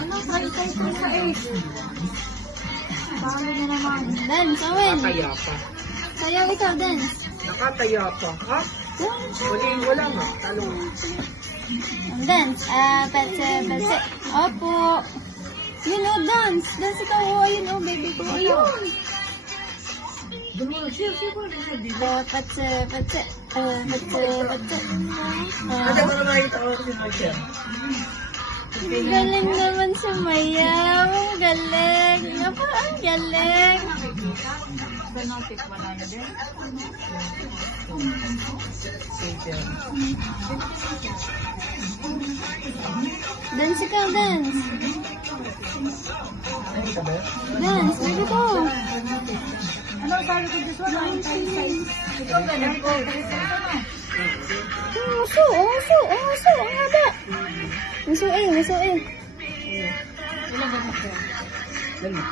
Ano? Try ka 8. Paano na naman? Dance, Owen. Nakataya pa. Sayaw ikaw, dance. Nakataya pa. Ha? Wala nga. Talong. Dance. Petse. Opo. Yun o, dance. Dance ikaw. O, ayun o, baby ko. Ayun. Petse. Petse. Ano ba nakita ko si Michael? Galing naman si Mayaw. Galing. Apa, ang galing. Dance ikaw, dance. Dance, baby ko. Ano sabi ko dito? Ikaw ganun ko. Muso. Ang haba. Muso eh. Dali.